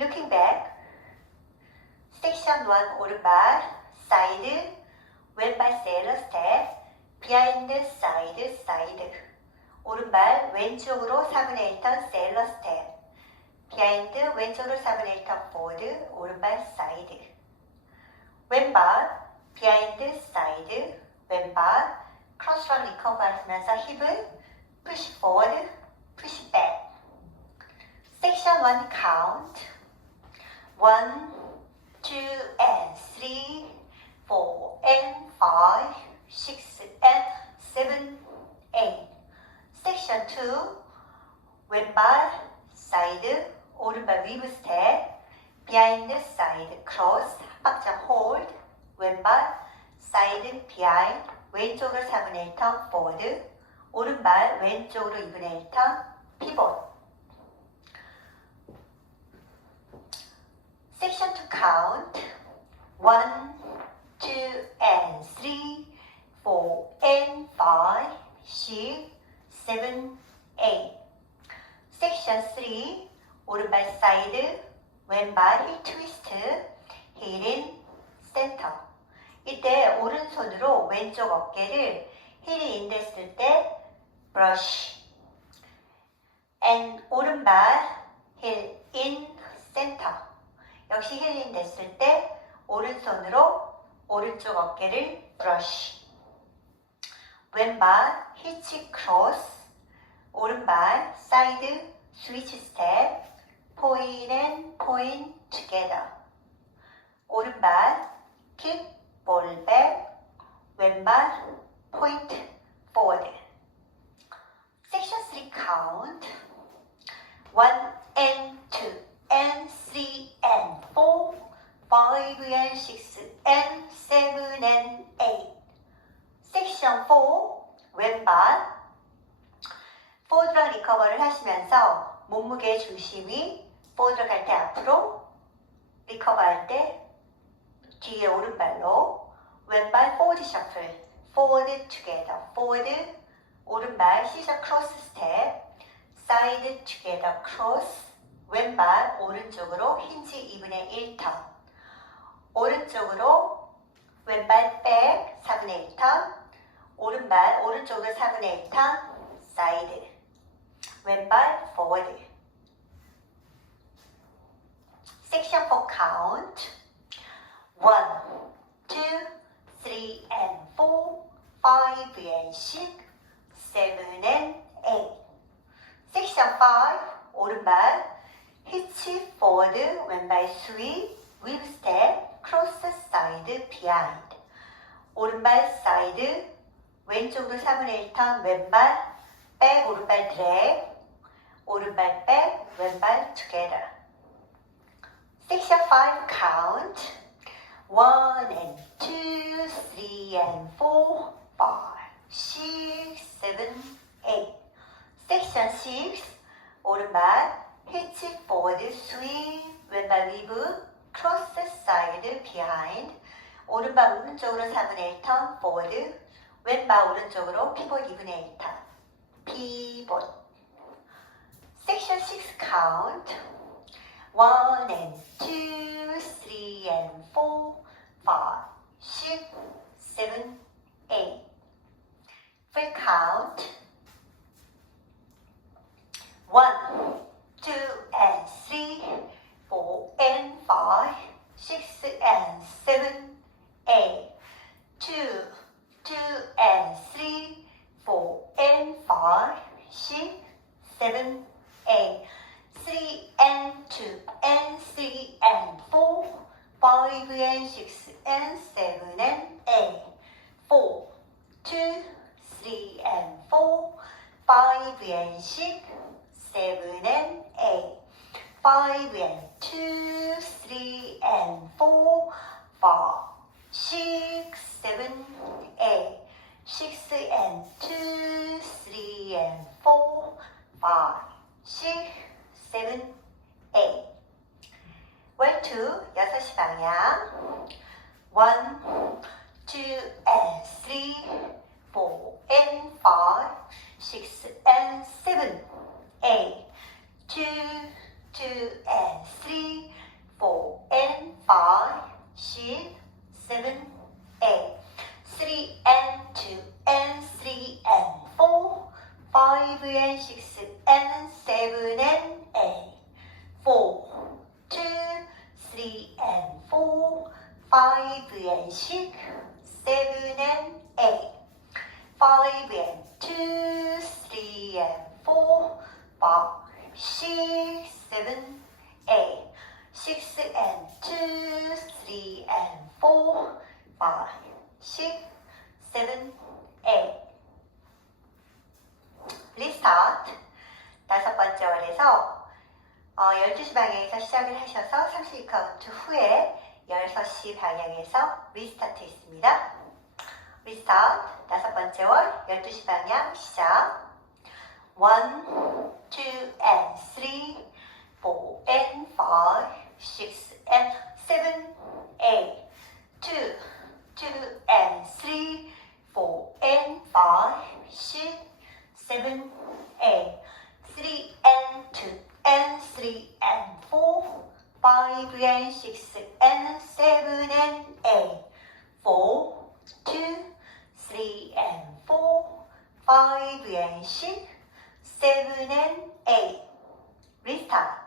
Looking back, 섹션 1 오른발 사이드, 왼발 세일러 스텝, 비하인드 사이드 사이드. 오른발 왼쪽으로 4분의 1턴 세일러 스텝, 비하인드 왼쪽으로 4분의 1턴 포워드, 오른발 사이드. 왼발 비하인드 사이드, 왼발 크로스런 리커버 하면서 힙을 push forward, push back. 섹션 1 count 1, 2 and 3, 4 and 5, 6 and 7, 8. 섹션 2 왼발 사이드, 오른발 위브 스텝, 비하인드 사이드 크로스, 한 박자 홀드, 왼발 사이드 비하인드, 왼쪽으로 4분의 1턴 포워드, 오른발 왼쪽으로 2분의 1턴 피봇. 섹션 2 count 1, 2 and 3, 4 and 5, 6, 7, 8. 섹션 3 오른발 사이드, 왼발 힐 트위스트, 힐인 센터. 이때 오른손으로 왼쪽 어깨를 힐이 인됐을 때 브러쉬, and 오른발 힐 인 센터. 역시 힐인 됐을 때 오른손으로 오른쪽 어깨를 브러쉬. 왼발 히치 크로스, 오른발 사이드 스위치 스텝, 포인 앤 포인 투게더. 오른발 킥 볼백, 왼발 포인트 포워드. 섹션 3 count 1 and 2 and 3 and 4, 5 and 6 and 7 and 8. 섹션 4 왼발 포워드랑 리커버를 하시면서 몸무게 중심이 포워드로 갈 때 앞으로, 리커버 할 때 뒤에 오른발로, 왼발 포워드 셔플, 포워드 투게더, 포워드, 오른발 시저 크로스 스텝, 사이드 투게더 크로스, 왼발 오른쪽으로 힌지 2분의 1턴, 오른쪽으로 왼발 백 4분의 1턴, 오른발 오른쪽으로 4분의 1턴, 사이드, 왼발 포워드. 섹션 4 count 1, 2, 3 and 4, 5 and 6, 7 and 8. 섹션 5 오른발 히치 포워드, 왼발 스윗, 위브 스텝, 크로스 사이드 비하인드. 오른발 사이드, 왼쪽으로 4분의 1턴 왼발 백, 오른발 드래그, 오른발 백, 왼발 투게더. 섹션 5 count 1 and 2, 3 and 4, 5, 6, 7, 8. 섹션 6 오른발 히치 포워드 스윗, 왼발 위브, 크로스 사이드 비하인드, 오른발 오른쪽으로 4분의 1턴 포워드, 왼발 오른쪽으로 피봇 2분의 1턴 피봇. 섹션 6 count 1 and 2, 3 and 4, 5, 6, 7, 8. Full count 1, 2 and 3, 4 and 5, 6 and 7, 8. 2, 2 and 3, 4 and 5, 6, 7, 8. 3 and 2 and 3 and 4, 5 and 6 and 7 and 8. 4, 2, 3 and 4, 5 and 6, 7 and 8. 5 and 2, 3 and 4, 5, 6, 7, 8. 6 and 2, 3 and 4, 5, 6, 7, 8. 월투 6시 방향 1, 2 and 3, 4 and 5, 6 and 7, 8. 2, 2 2 and 3, 4 and 5, 6, 7, 8, 3 and 2 and 3 and 4, 5 and 6 and 7 and 8, 4, 2, 3 and 4, 5 and 6, 7 and 8, 5 and 2, 3 and 4, 5, 6, 7, 8, 6 and 2, 3 and 4, 5, 6, 7, 8. Please start. 5번째 월에서 12시 방향에서 시작을 하셔서 30카운트 후에 6시 방향에서 리스타트 있습니다. 리스타트. 5번째 월 12시 방향 시작. 1, 2 and 3, 4 and 5, 6 and 7, 8, 2, 2 and 3, 4 and 5, 6, 7, 8, 3 and 2 and 3 and 4, 5 and 6 and 7 and 8, 4, 2, 3 and 4, 5 and 6, 7 and 8. Restart.